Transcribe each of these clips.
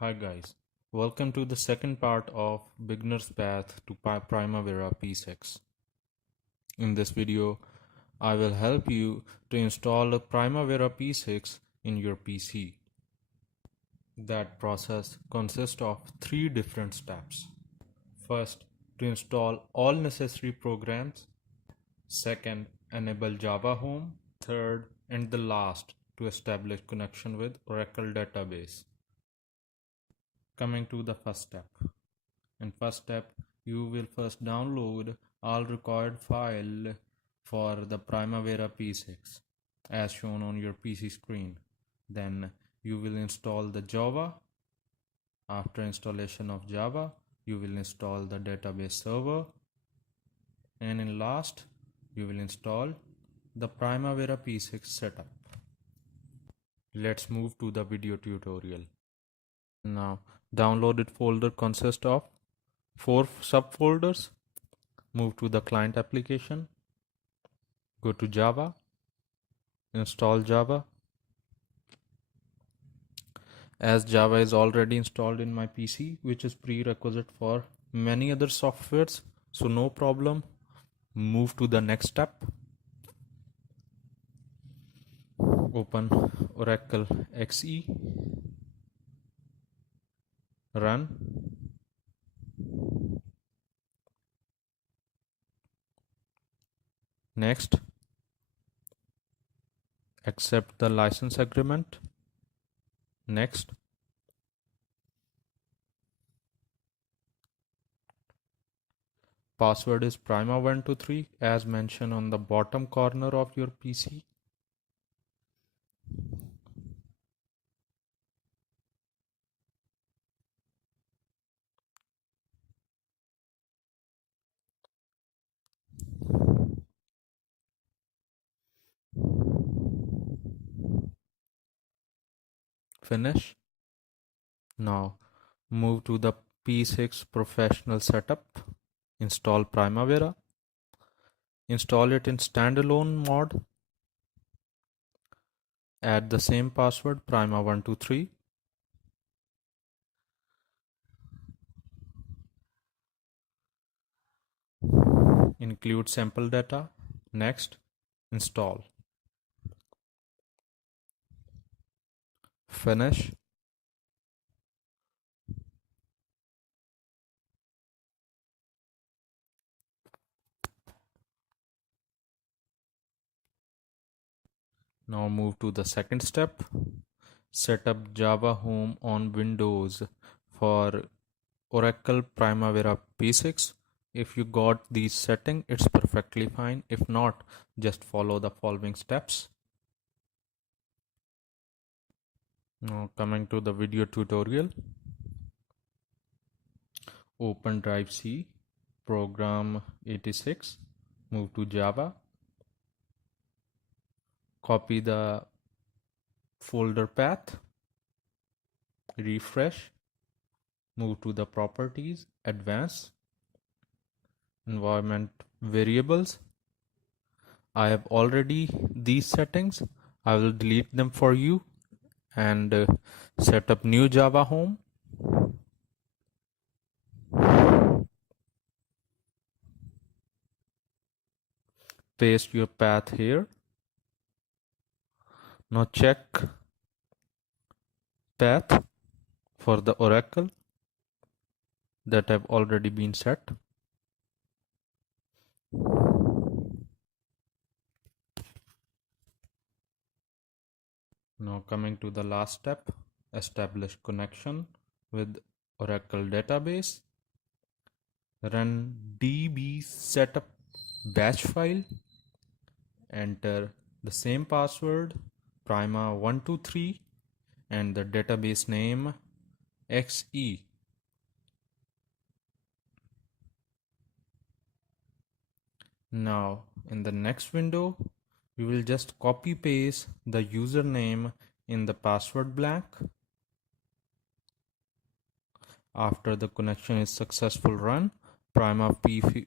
Hi guys, welcome to the second part of Beginner's Path to Primavera P6. In this video, I will help you to install a Primavera P6 in your PC. That process consists of three different steps. First, to install all necessary programs. Second, enable Java Home. Third, and the last, to establish connection with Oracle Database. Coming to the first step. In first step, you will first download all required file for the Primavera P6 as shown on your PC screen. Then you will install the Java. After installation of Java, you will install the database server. And in last, you will install the Primavera P6 setup. Let's move to the video tutorial. Now, downloaded folder consists of 4 subfolders. Move to the client application, go to Java, install Java. As Java is already installed in my PC, which is prerequisite for many other softwares, so no problem. Move to the next step. Open Oracle XE, run. Next, accept the license agreement. Next, password is Prima123 as mentioned on the bottom corner of your PC. Finish. Now move to the P6 professional setup. Install Primavera. Install it in standalone mode. Add the same password Prima123. Include sample data. Next, install. Finish. Now move to the second step. Set up Java Home on Windows for Oracle Primavera P6. If you got these settings, it's perfectly fine. If not, just follow the following steps. Now coming to the video tutorial. Open Drive C, program 86, move to Java. Copy the folder path, refresh, move to the properties, advanced, environment variables. I have already these settings. I will delete them for you and set up new Java Home. Paste your path here. Now check path for the Oracle that have already been set. Now coming to the last step, establish connection with Oracle Database. Run db setup batch file. Enter the same password Prima123 and the database name XE. Now in the next window, we will just copy paste the username in the password blank. After the connection is successful run, Prima P6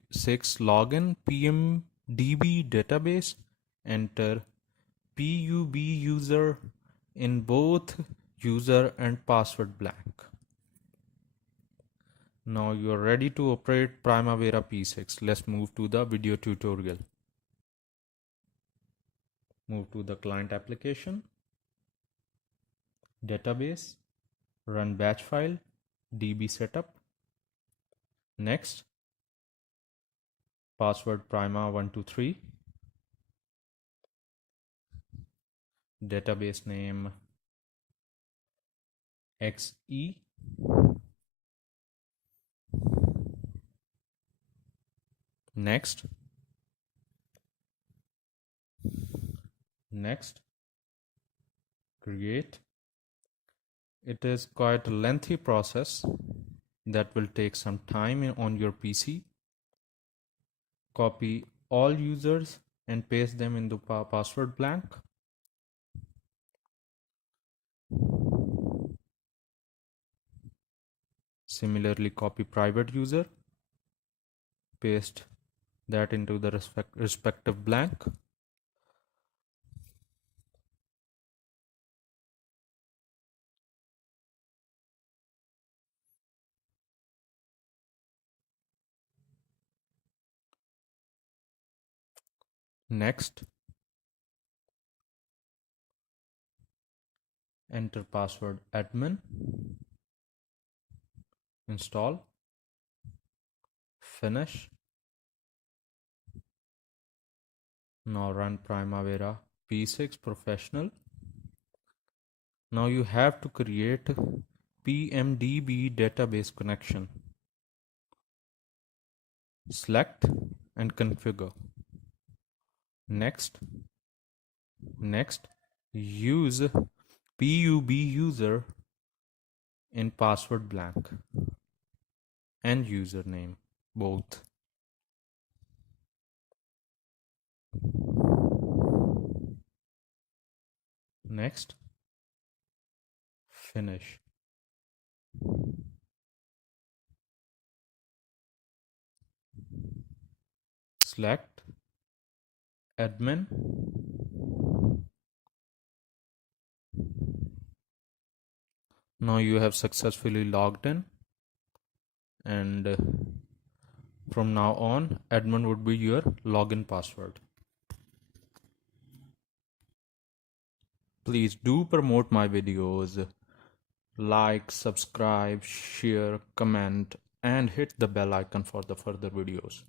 login PMDB Database. Enter PUB user in both user and password blank. Now you are ready to operate Primavera P6. Let's move to the video tutorial. Move to the client application, database, run batch file, DB setup. Next, password prima123, database name XE. Next, create. It is quite a lengthy process that will take some time on your PC. Copy all users and paste them in the password blank. Similarly, copy private user, paste that into the respective blank. Next, enter password admin, install, finish. Now run Primavera P6 Professional. Now you have to create PMDB Database connection. Select and configure. Next, use PUB user in password blank and username both. Next, finish. Select admin, now you have successfully logged in, and from now on admin would be your login password. Please do promote my videos, like, subscribe, share, comment, and hit the bell icon for the further videos.